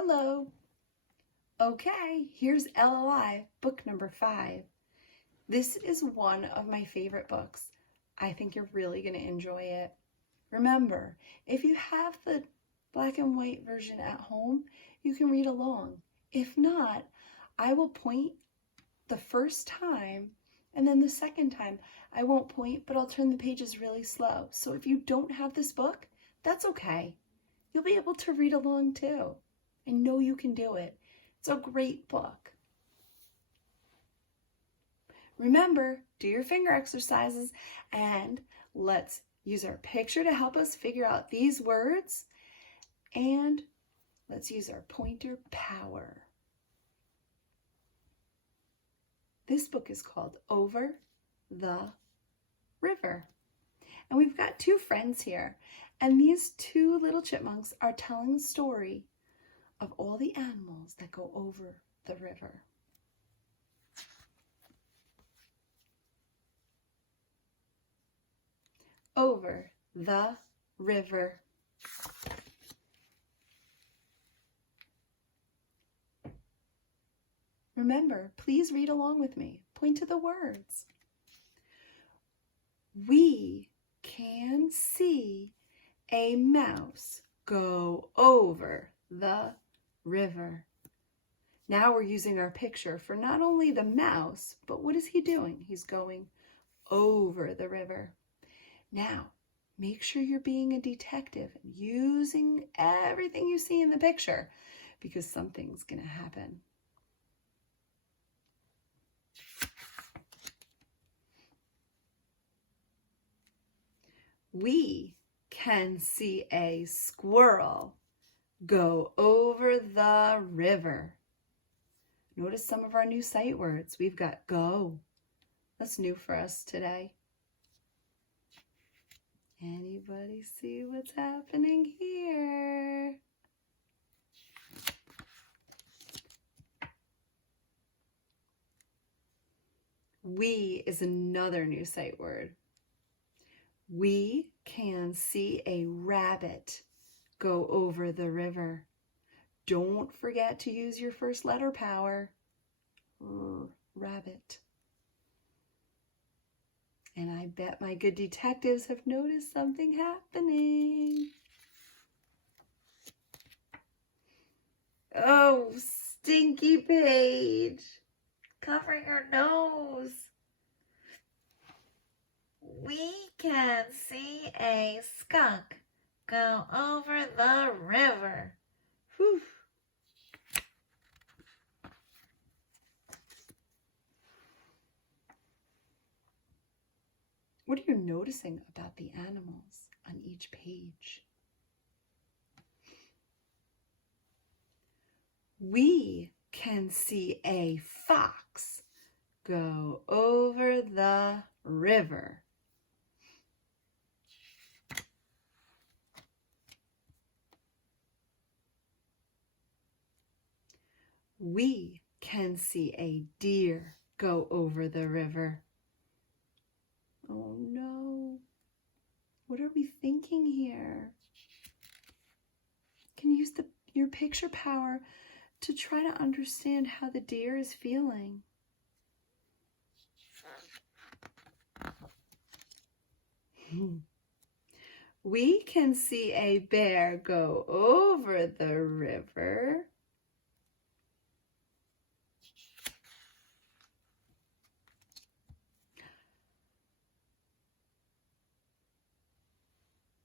Hello. Okay, here's LOI, book number 5. This is one of my favorite books. I think you're really going to enjoy it. Remember, if you have the black and white version at home, you can read along. If not, I will point the first time, and then the second time I won't point, but I'll turn the pages really slow. So if you don't have this book, that's okay. You'll be able to read along too. I know you can do it. It's a great book. Remember, do your finger exercises and let's use our picture to help us figure out these words, and let's use our pointer power. This book is called Over the River. And we've got 2 friends here, and these 2 little chipmunks are telling the story of all the animals that go over the river. Over the river. Remember, please read along with me. Point to the words. We can see a mouse go over the river. Now we're using our picture for not only the mouse, but what is he doing? He's going over the river. Now, make sure you're being a detective and using everything you see in the picture, because something's going to happen. We can see a squirrel go over the river. Notice some of our new sight words. We've got go. That's new for us today. Anybody see what's happening here? We is another new sight word. We can see a rabbit go over the river. Don't forget to use your first letter power. Rabbit. And I bet my good detectives have noticed something happening. Oh, stinky page. Cover your nose. We can see a skunk go over the river. Whew. What are you noticing about the animals on each page? We can see a fox go over the river. We can see a deer go over the river. Oh no, what are we thinking here? Can you use your picture power to try to understand how the deer is feeling? We can see a bear go over the river.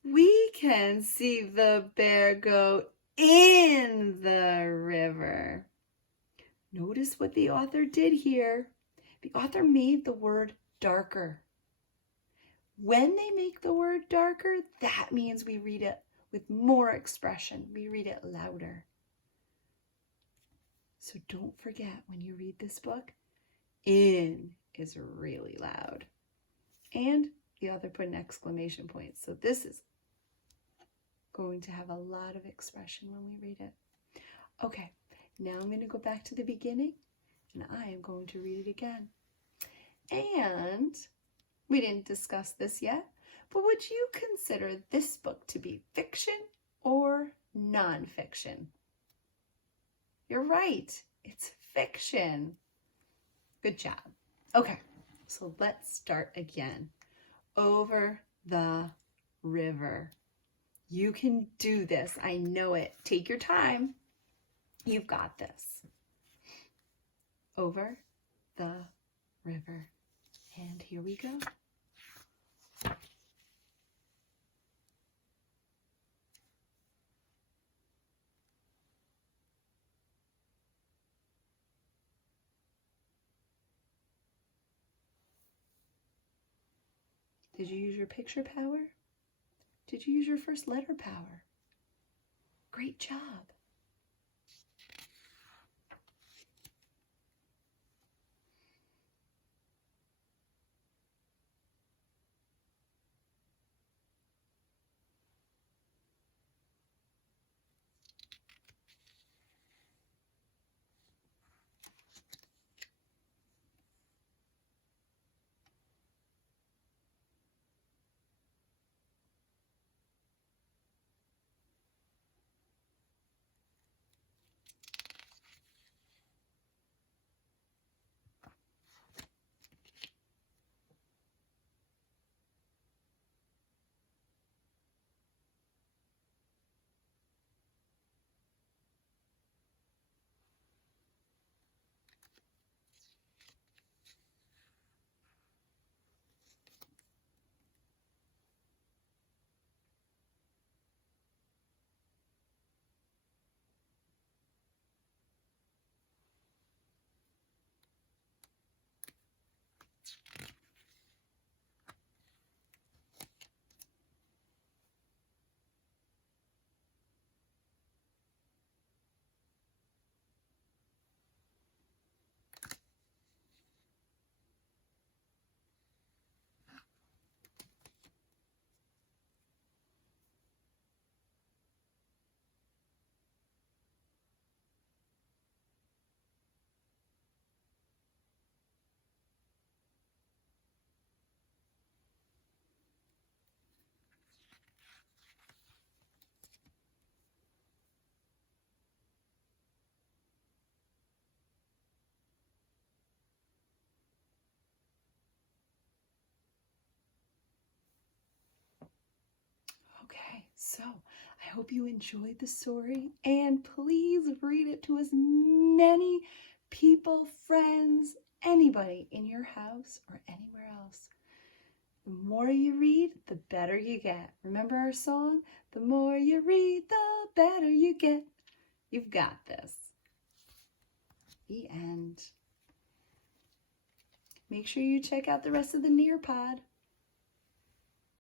We can see the bear go in the river. Notice what the author did here. The author made the word darker. When they make the word darker, that means we read it with more expression. We read it louder. So don't forget, when you read this book, in is really loud. And the author put an exclamation point. So this is going to have a lot of expression when we read it. Okay, now I'm going to go back to the beginning and I am going to read it again. And we didn't discuss this yet, but would you consider this book to be fiction or nonfiction? You're right. It's fiction. Good job. Okay, so let's start again. Over the river. You can do this. I know it. Take your time. You've got this. Over the river. And here we go. Did you use your picture power? Did you use your first letter power? Great job. Okay, so I hope you enjoyed the story, and please read it to as many people, friends, anybody in your house or anywhere else. The more you read, the better you get. Remember our song? The more you read, the better you get. You've got this. The end. Make sure you check out the rest of the Nearpod.